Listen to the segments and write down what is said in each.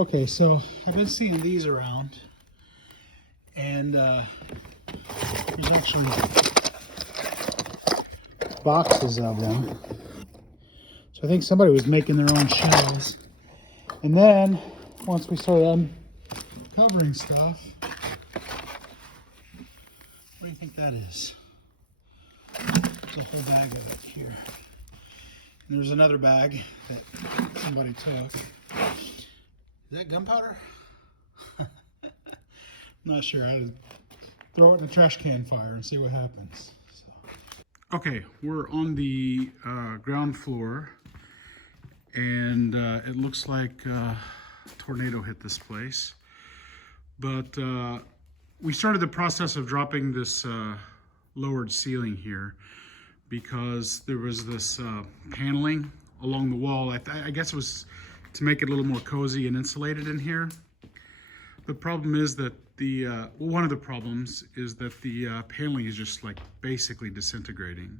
Okay, so I've been seeing these around, and there's actually boxes of them. So I think somebody was making their own shells. And then once we started uncovering stuff, what do you think that is? There's a whole bag of it here. And there's another bag that somebody took. Is that gunpowder? I'm not sure. I'd throw it in a trash can fire and see what happens. So. Okay, we're on the ground floor, and it looks like a tornado hit this place. But we started the process of dropping this lowered ceiling here because there was this paneling along the wall. I guess it was to make it a little more cozy and insulated in here. The problem is that one of the problems is that the paneling is just like basically disintegrating.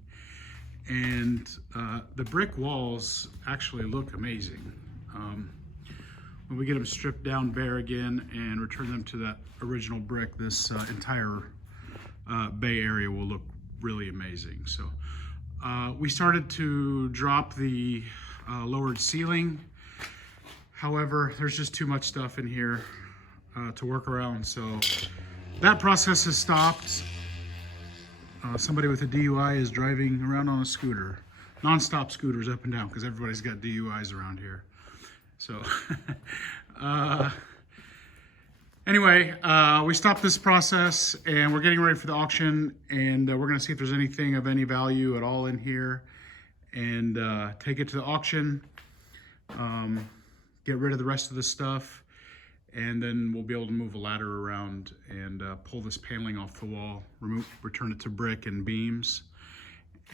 And the brick walls actually look amazing. When we get them stripped down bare again and return them to that original brick, this entire bay area will look really amazing. So we started to drop the lowered ceiling. However, there's just too much stuff in here to work around, so that process has stopped. Somebody with a DUI is driving around on a scooter, non-stop scooters up and down, because everybody's got DUIs around here. So anyway, we stopped this process and we're getting ready for the auction, and we're going to see if there's anything of any value at all in here and take it to the auction. Get rid of the rest of the stuff, and then we'll be able to move a ladder around and pull this paneling off the wall, return it to brick and beams,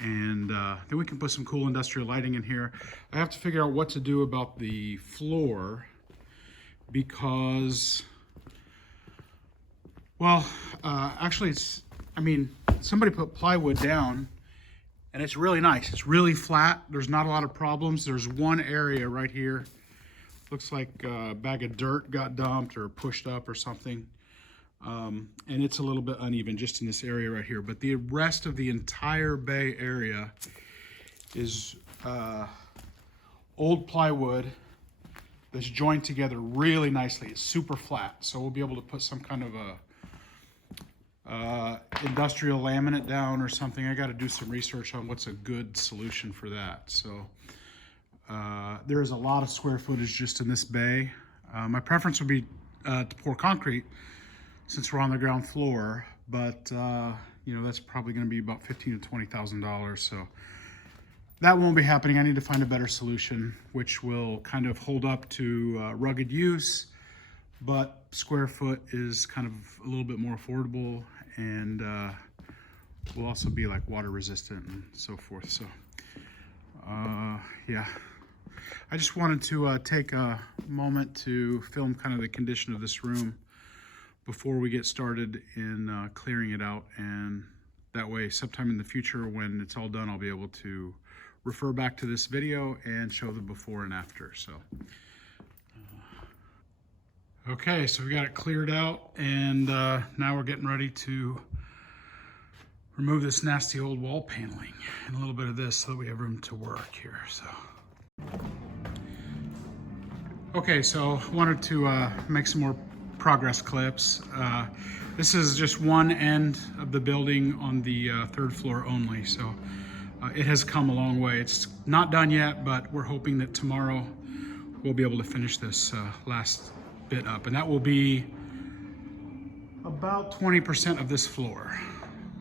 and then we can put some cool industrial lighting in here. I have to figure out what to do about the floor because, well, actually somebody put plywood down and it's really nice. It's really flat. There's not a lot of problems. There's one area right here. Looks like a bag of dirt got dumped or pushed up or something. And it's a little bit uneven just in this area right here. But the rest of the entire bay area is old plywood that's joined together really nicely. It's super flat. So we'll be able to put some kind of a industrial laminate down or something. I got to do some research on what's a good solution for that. So there is a lot of square footage just in this bay. My preference would be to pour concrete since we're on the ground floor, but you know, that's probably going to be about $15,000 to $20,000. So that won't be happening. I need to find a better solution, which will kind of hold up to rugged use, but square foot is kind of a little bit more affordable, and will also be like water resistant and so forth. So yeah, I just wanted to take a moment to film kind of the condition of this room before we get started in clearing it out, and that way sometime in the future when it's all done, I'll be able to refer back to this video and show the before and after. So okay, so we got it cleared out, and now we're getting ready to remove this nasty old wall paneling and a little bit of this so that we have room to work here. So okay, so I wanted to make some more progress clips. This is just one end of the building on the third floor only, so it has come a long way. It's not done yet, but we're hoping that tomorrow we'll be able to finish this last bit up, and that will be about 20% of this floor.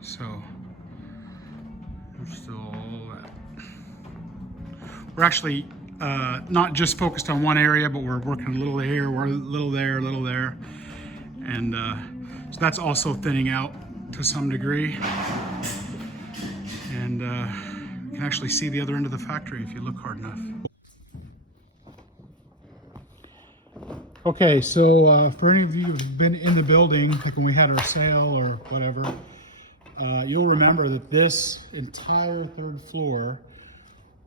So there's still all that. We're actually not just focused on one area, but we're working a little here, we're a little there, a little there. And so that's also thinning out to some degree. And you can actually see the other end of the factory if you look hard enough. Okay, so for any of you who've been in the building, like when we had our sale or whatever, you'll remember that this entire third floor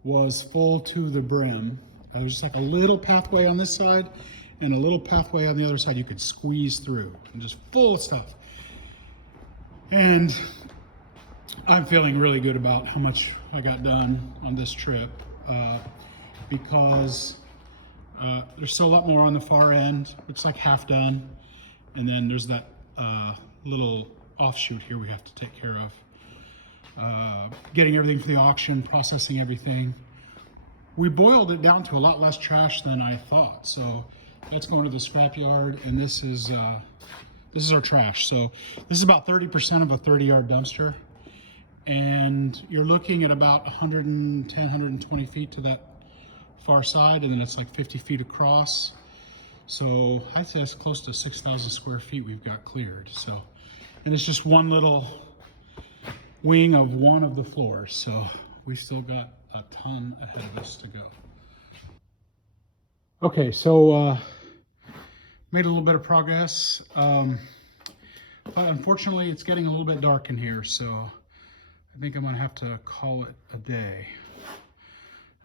was full to the brim. There was just like a little pathway on this side, and a little pathway on the other side you could squeeze through, and just full of stuff. And I'm feeling really good about how much I got done on this trip, because there's still a lot more on the far end. Looks like half done. And then there's that little offshoot here we have to take care of. Getting everything for the auction, processing everything. We boiled it down to a lot less trash than I thought. So that's going to the scrapyard, and this is our trash. So this is about 30% of a 30-yard dumpster. And you're looking at about 110, 120 feet to that far side, and then it's like 50 feet across. So I'd say it's close to 6,000 square feet we've got cleared. So, and it's just one little wing of one of the floors. So we still got a ton ahead of us to go. Okay, so made a little bit of progress. But unfortunately it's getting a little bit dark in here, so I think I'm gonna have to call it a day.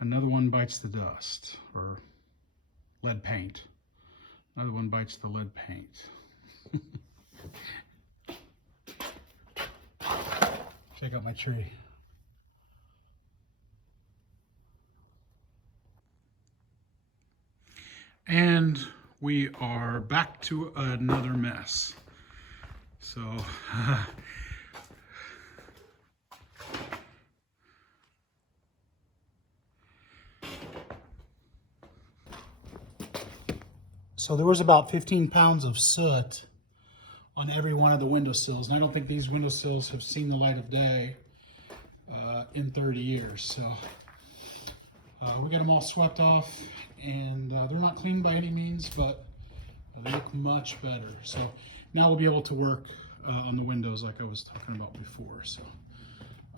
Another one bites the dust, or lead paint. Another one bites the lead paint. Check out my tree. And we are back to another mess. So, so there was about 15 pounds of soot on every one of the windowsills. And I don't think these windowsills have seen the light of day in 30 years. So we got them all swept off, and they're not clean by any means, but they look much better. So now we'll be able to work on the windows like I was talking about before. So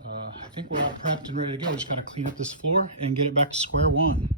I think we're all prepped and ready to go. Just got to clean up this floor and get it back to square one.